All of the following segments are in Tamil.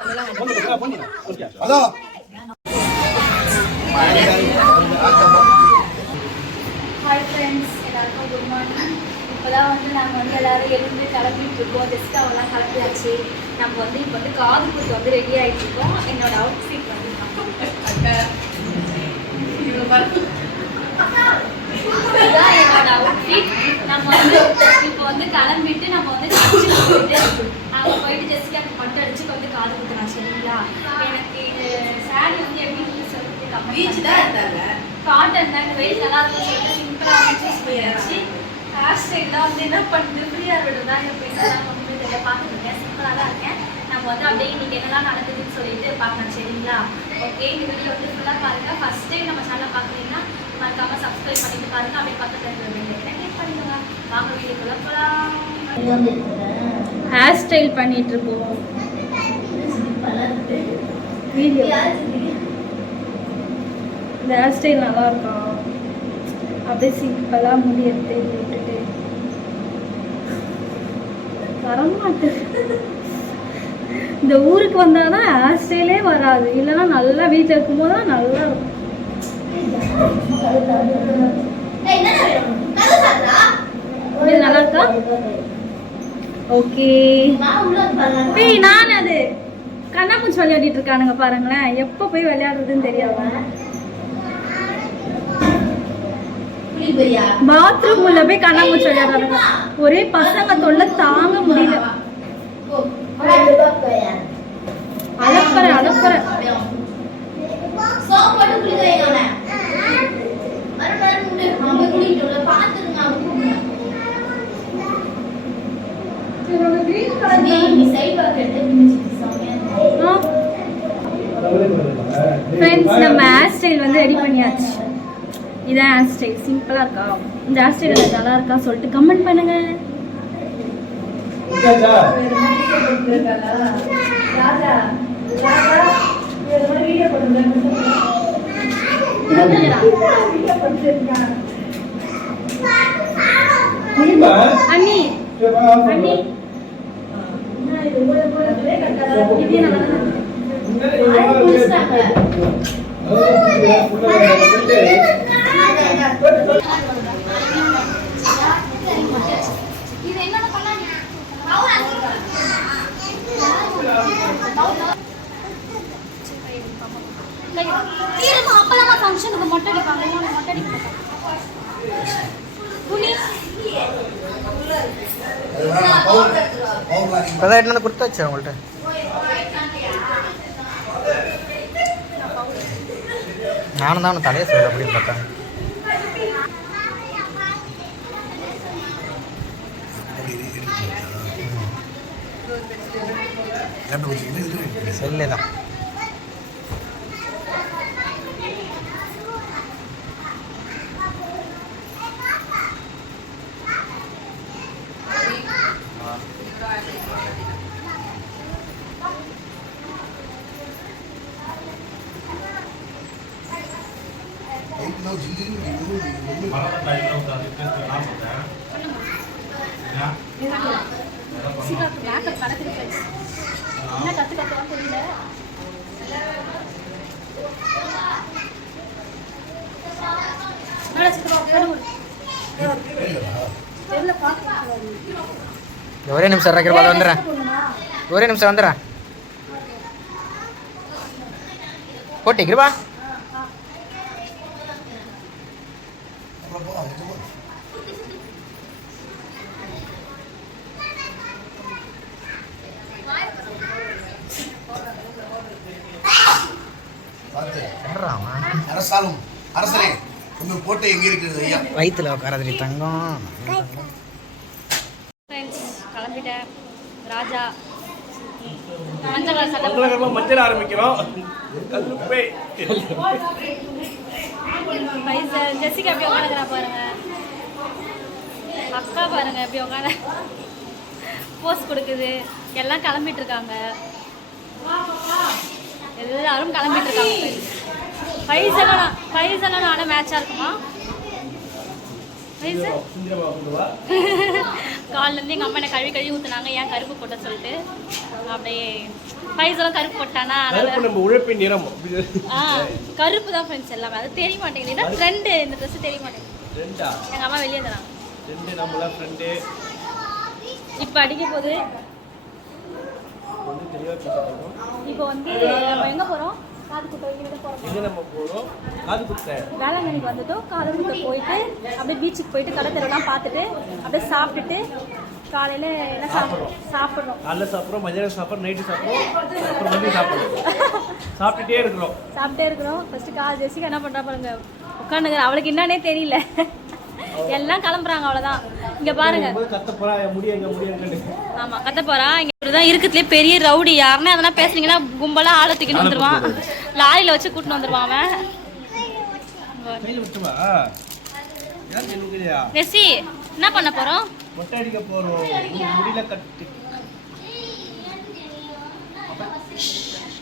ஹலோ ஹாய் ஃப்ரெண்ட்ஸ் எல்லாருக்கும் குட் மார்னிங் இப்போ தான் வந்து நாங்கள் வந்து எல்லாரும் எழுந்து கிளம்பிட்டு இருக்கோம் ஜஸ்ட் அவெல்லாம் கிளம்பியாச்சு நம்ம வந்து இப்போ வந்து காது குத்து வந்து ரெடி ஆகிட்டு இருக்கோம் என்னோட அவுட்ஃபிட் வந்து இதுதான் என்னோட அவுட்ஃபிட் நம்ம வந்து இப்போ வந்து கிளம்பிட்டு நம்ம வந்து சர்ச்சுக்கு போயிட்டு ஜெஸ்டிக்காக்கு மட்டும் அடிச்சு வந்து காது குத்துறோம் சரிங்களா? எனக்கு இது சாரி வந்து எப்படி சொல்லிட்டு பீச் தான் இருந்தாங்க. காட்டன் தான் வெயில் நல்லா இருக்கும் சொல்லிட்டு சிம்பிளாக சூஸ் பண்ணியாச்சு ஹேர் ஸ்டைல் தான் வந்து என்ன பண்ணுது ஃப்ரீயாக இருக்கட்டும் தான் எப்படி தான் வந்து இதில் பார்த்துருக்கேன் சிம்பிளாக தான் இருக்கேன். நம்ம வந்து அப்படியே இன்னைக்கு என்னெல்லாம் நடக்குதுன்னு சொல்லிட்டு பார்க்கலாம் சரிங்களா? ஓகே இந்த வீடியோ வந்து ஃபுல்லாக பாருங்க. ஃபர்ஸ்ட் டைம் நம்ம சேனல் பார்க்குறீங்கன்னா மறக்காம சப்ஸ்கிரைப் பண்ணிட்டு பாருங்க. அப்படியே பக்கத்தில் இருக்கிற வீடியோ கிளிக் பண்ணுங்க. வாங்க வீடியோக்குள்ள போகலாம் ஹேர் ஸ்டைல் பண்ணிட்டு இருக்கோம் இந்த ஹேர் ஸ்டைல் நல்லா இருக்கும் அப்படியே சிம்பிளாக முடி எடுத்து விட்டுட்டு. வரமாட்டேன் இந்த ஊருக்கு வந்தால் தான் ஹேர் ஸ்டைலே வராது. இல்லைன்னா நல்லா வீட்டில் இருக்கும்போது தான் நல்லா இருக்கும். நல்லா இருக்கா? ஓகே. ஏய் நான் அது கண்ணாமூச்சி விளையாடிட்டு இருக்கானுங்க பாருங்களேன். எப்போ போய் விளையாடுறதுன்னு தெரியாம. பாத்ரூம் உள்ள போய் கண்ணாமூச்சி விளையாடுறாங்க ஒரே பசங்க தொல்லை தாங்க முடியல. அலப்பற அலப்பற. ஃப்ரெண்ட்ஸ் நம்ம ஹேர் ஸ்டைல் வந்து ரெடி பண்ணியாச்சு. இதான் ஹேர் ஸ்டைல் சிம்பிளாக இருக்கா? இந்த ஹேர் ஸ்டைல் எனக்கு நல்லா இருக்கா? சொல்லிட்டு கமெண்ட் பண்ணுங்க. அண்ணி. அண்ணி இது நல்லா இது என்னோட பண்ணாங்க தீரமா அப்பலாமா ஃபங்க்ஷனுக்கு மொட்டை அடிப்பாங்க மொட்டை அடிக்க கொடுத்தாச்சு அவங்கள்ட்ட? நானும் தான் அவனை தலையை சொல்ல அப்படின்னு பார்த்தேன். செல்லே தான். என்ன கற்று கற்றுலாம் தெரியல ஒரே நிமிஷம் இருக்கிற பால் வந்துடுறேன். ஒரே நிமிஷம் வந்துடுறேன். போட்டிக்கிறவா கிருபா என்னடா அவன்? அரசாலும் அரசனே உங்கள் கோட்டை எங்க இருக்கிறது ஐயா? வயித்துல உட்காரதுடி தங்கம். ஃப்ரெண்ட்ஸ் கிளம்பிட்டேன் ராஜா. மஞ்சள் கலர் சட்டை மஞ்சள் ஆரம்பிக்கிறோம். கல்லுப்பே. பைசல் ஜெசிகா எப்படி உட்காந்துக்கிறா பாருங்க. அக்கா பாருங்க எப்படி உட்காந்து போஸ் கொடுக்குது. எல்லாம் கிளம்பிட்டு இருக்காங்க. எல்லாரும் கிளம்பிட்டு இருக்காங்க. பைசலும் பைசலும் நானும் மேட்சாக இருக்குமா? பைசல் கால்லேருந்து எங்கள் அம்மா என்ன கழுவி கழுவி ஊற்றுனாங்க ஏன் கருப்பு போட்ட சொல்லிட்டு. அப்படியே பைசெல்லாம் கருப்பு போட்டானா? நம்ம உழைப்பின் நிறம். ஆ கருப்பு தான் ஃப்ரெண்ட்ஸ் எல்லாமே. அது தெரிய மாட்டேங்குது. ட்ரெண்டு இந்த ட்ரெஸ் தெரிய மாட்டேங்குது. எங்கள் அம்மா வெளியே தராங்க. ரெண்டு நம்மள ஃப்ரெண்டு இப்போ அடிக்க போகுது இப்போ வந்து நம்ம எங்கே போகிறோம் காது குத்த வைக்கிறது போகிறோம் எங்கே நம்ம போகிறோம் காது குத்த வேளாங்கண்ணிக்கு வந்துட்டோம் காது குத்த போயிட்டு அப்படியே பீச்சுக்கு போயிட்டு கடை தெருலாம் பார்த்துட்டு அப்படியே சாப்பிட்டுட்டு காலையில் என்ன சாப்பிட்றோம். சாப்பிட்றோம். காலைல சாப்பிட்றோம் மதியானம் சாப்பிட்றோம் நைட்டு சாப்பிட்றோம் அப்புறம் மதியம் சாப்பிட்றோம். சாப்பிட்டுட்டே இருக்கிறோம். சாப்பிட்டே இருக்கிறோம். ஃபர்ஸ்ட் கால் ஜெசிகா என்ன பண்ணுறா பாருங்க. உட்காந்துங்க அவளுக்கு என்னன்னே தெரியல. எல்லாம் கிளம்புறாங்க அவ்வளோதான் இங்கே பாருங்க. ஆமா கத்த போறா இங்க தான் இருக்கிறதுலே பெரிய ரவுடி. யாருன்னா அதெல்லாம் பேசுனீங்கன்னா கும்பலா ஆளை தூக்கிட்டு வந்துருவான் லாரியில வச்சு கூட்டிட்டு வந்துருவான் அவன். ரெசி என்ன பண்ண போறோம்? மொட்டை அடிக்க போகிறோம் முடியல கட்டு.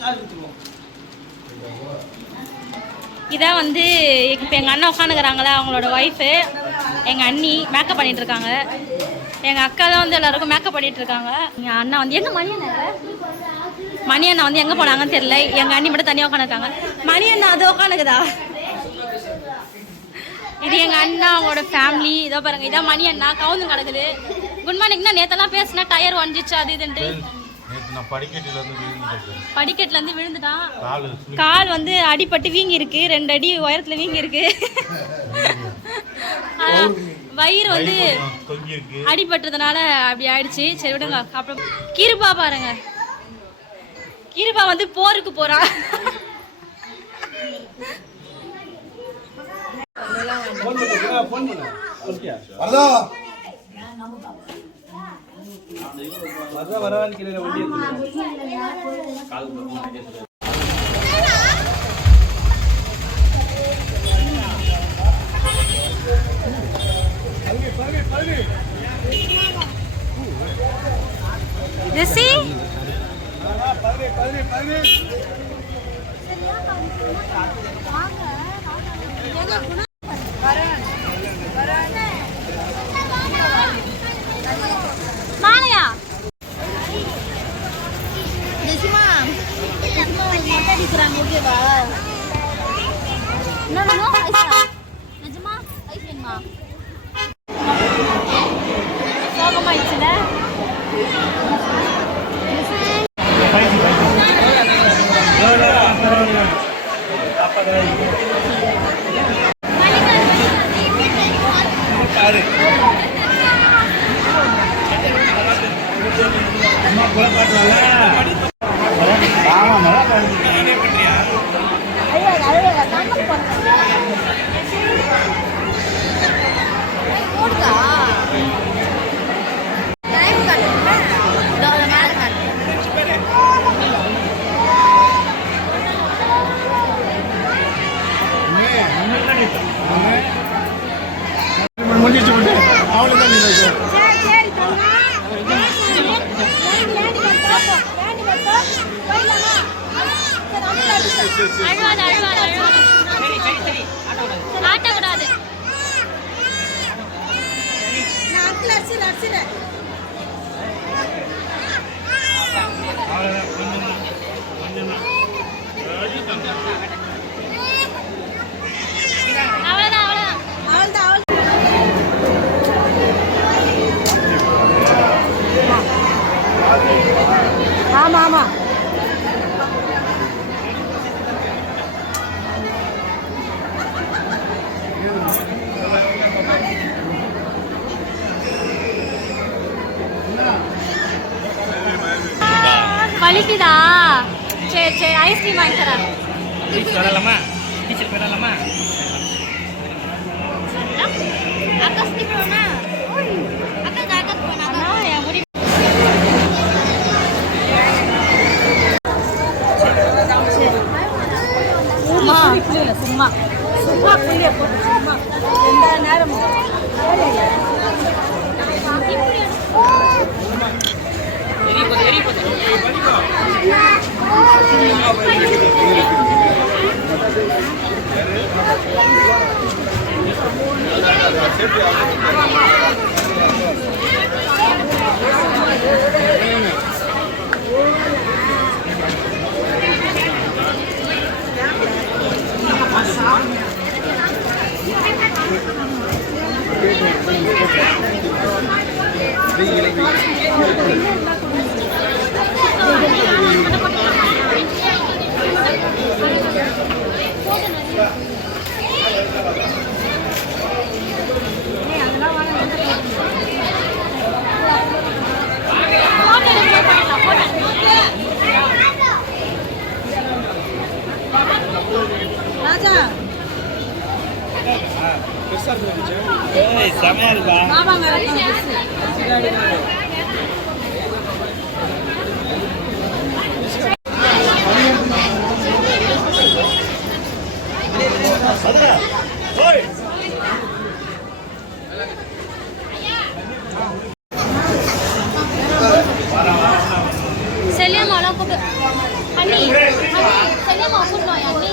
காது குத்துருவோம் இதான் வந்து இப்போ எங்கள் அண்ணன் உட்காந்துக்கிறாங்களே அவங்களோட ஒய்ஃபு எங்கள் அண்ணி மேக்கப் பண்ணிட்டு இருக்காங்க. எங்கள் அக்கா தான் வந்து எல்லாருக்கும் மேக்கப் பண்ணிட்டு இருக்காங்க. எங்கள் அண்ணா வந்து எங்க மணி அண்ணா? மணி அண்ணா வந்து எங்கே போனாங்கன்னு தெரியல. எங்கள் அண்ணி மட்டும் தனியாக உட்காந்துருக்காங்க மணி அண்ணா அது உட்காந்துக்குதா இது எங்கள் அண்ணா அவங்களோட ஃபேமிலி இதோ பாருங்க இதான் மணி அண்ணா கவுந்து கிடக்குது. குட் மார்னிங்னா நேத்தெல்லாம் பேசினா டயர் ஒஞ்சிச்சு அது இதுன்ட்டு? படிக்கட்டில இருந்து விழுந்துட்டேன் காலு வந்து அடிபட்டு வீங்கி இருக்கு ரெண்டு அடி உயரத்துல வீங்கி இருக்கு வயிறு வந்து தொங்கி இருக்கு அடிபட்டதுனால அப்படி ஆயிடுச்சு. சரி விடுங்க. அப்புறம் கிருபா பாருங்க. கிருபா வந்து போருக்கு போறா. ஃபோன் பண்ணுறா ஐஸ் வேணுமா? சோகமாயிடுச்சுல? முடிச்சு விட்டு அவளுக்கு தான் நீ அழுவாத, அழுவாத, அழுவாத. ஆட்டக்கூடாது. அவ்வளவுதான், அவ்வளவுதான். ஆமா ஆமா வலிக்குதா சரி சரி ஐஸ்கிரீம் வாங்கி தரேன் பீச் வரலாமா பீச்சுக்கு வரலாமா அக்கா சுத்தி போனா அக்கா அக்கா போனா என் முடி சும்மா சும்மா சும்மா புள்ளிய போட்டு சும்மா எந்த நேரமும் ஆ ராஜா ஆமாங்க செல்லியம்மாலாம் கூப்பிடு அண்ணி அண்ணி செல்லியம்மா கூப்பிடுவாய் அண்ணி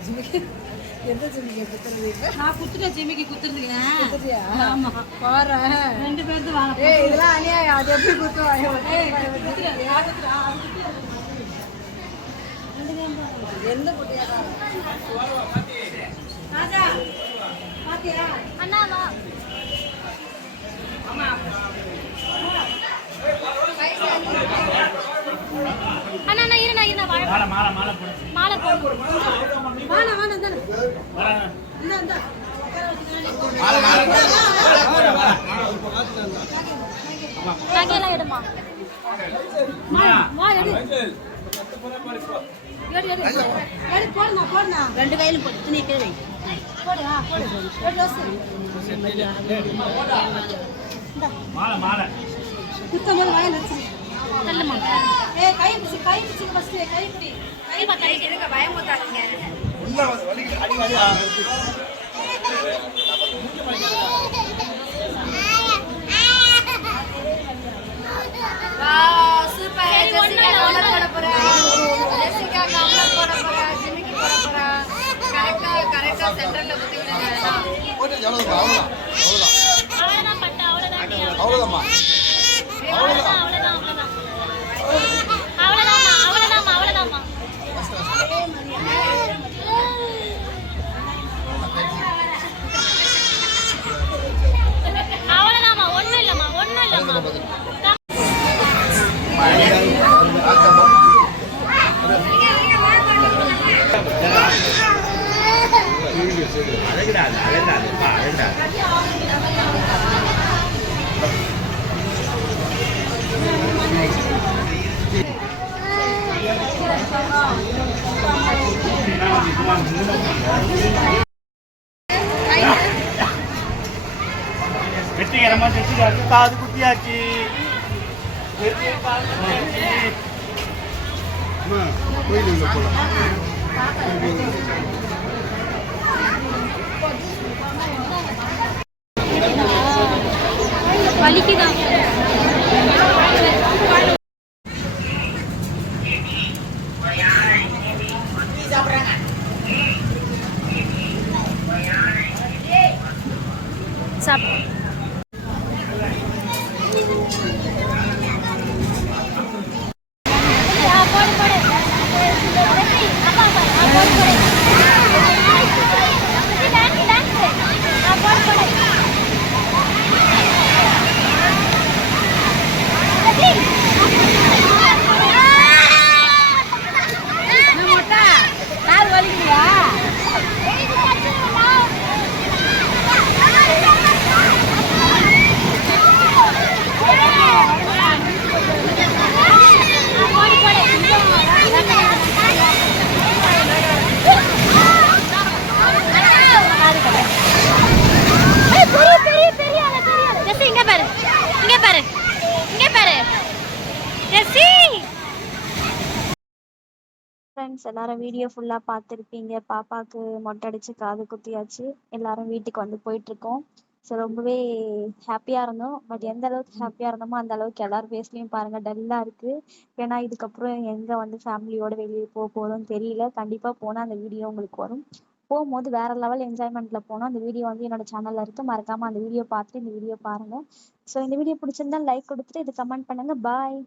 நகை அண்ணா பார்த்தேன் நான் குத்துட்டேன் ஜிமிக்கு குத்துருக்கேன் ஆமா. போறேன் ரெண்டு பேருக்கு வாங்க. ஏய் இதெல்லாம் அநியாயம். அது எப்படி குத்துவாங்க? எந்த குட்டியா ராஜா பாத்தியா? அண்ணா வா. அண்ணா அண்ணா இரு நான் இரு நான் வாழை மாலை மாலை மாலை போடு மாலை போடு நகையெல்லாம் எடுமா ரெண்டு கையிலும் போட்டு துணி கீழே வை போடு ஆ போடு ஒரு ரோஸ் மாலை மாலை குத்தம் போது வாயில் வச்சு தள்ளுமா ஏய் கை பிடிச்சி கை பிடிச்சி ஃபர்ஸ்ட் கை பிடி கை பார்த்தா இருக்க பயம் உள்ள வலிக்கு. அடி வெற்றிகரமா செஞ்சுக்காச்சு காது குத்தியாச்சு. வெற்றியை காது குத்தியாச்சு வலிக்குதான் சாப்பிடு ஆ, போடு, போடு. வெற்றி, அப்பா, அப்பா, ஆ, போடு, போடு. வெற்றி, dance, dance. ஆ, போடு, போடு. வெற்றி. என்ன மொட்டை கால் வலிக்குதா வெற்றி, வச்சிருங்கடா. ஃப்ரெண்ட்ஸ் எல்லாரும் வீடியோ ஃபுல்லாக பார்த்துருப்பீங்க. பாப்பாவுக்கு மொட்டை அடிச்சு காது குத்தியாச்சு. எல்லாரும் வீட்டுக்கு வந்து போயிட்டு இருக்கோம் ஸோ ரொம்பவே ஹாப்பியாக இருந்தோம். பட் எந்த அளவுக்கு ஹாப்பியாக இருந்தோமோ அந்த அளவுக்கு எல்லாரும் ஃபேஸ்லையும் பாருங்கள் டல்லாக இருக்குது ஏன்னா இதுக்கப்புறம் எங்கே வந்து ஃபேமிலியோட வெளியே போக போகிறோம்னு தெரியல. கண்டிப்பாக போனால் அந்த வீடியோ உங்களுக்கு வரும். போகும்போது வேற லெவல் என்ஜாய்மெண்ட்டில் போனோம். அந்த வீடியோ வந்து என்னோட சேனலில் இருக்குது மறக்காமல் அந்த வீடியோ பார்த்துட்டு இந்த வீடியோ பாருங்கள் ஸோ இந்த வீடியோ பிடிச்சிருந்தா லைக் கொடுத்துட்டு இது கமெண்ட் பண்ணுங்கள் பாய்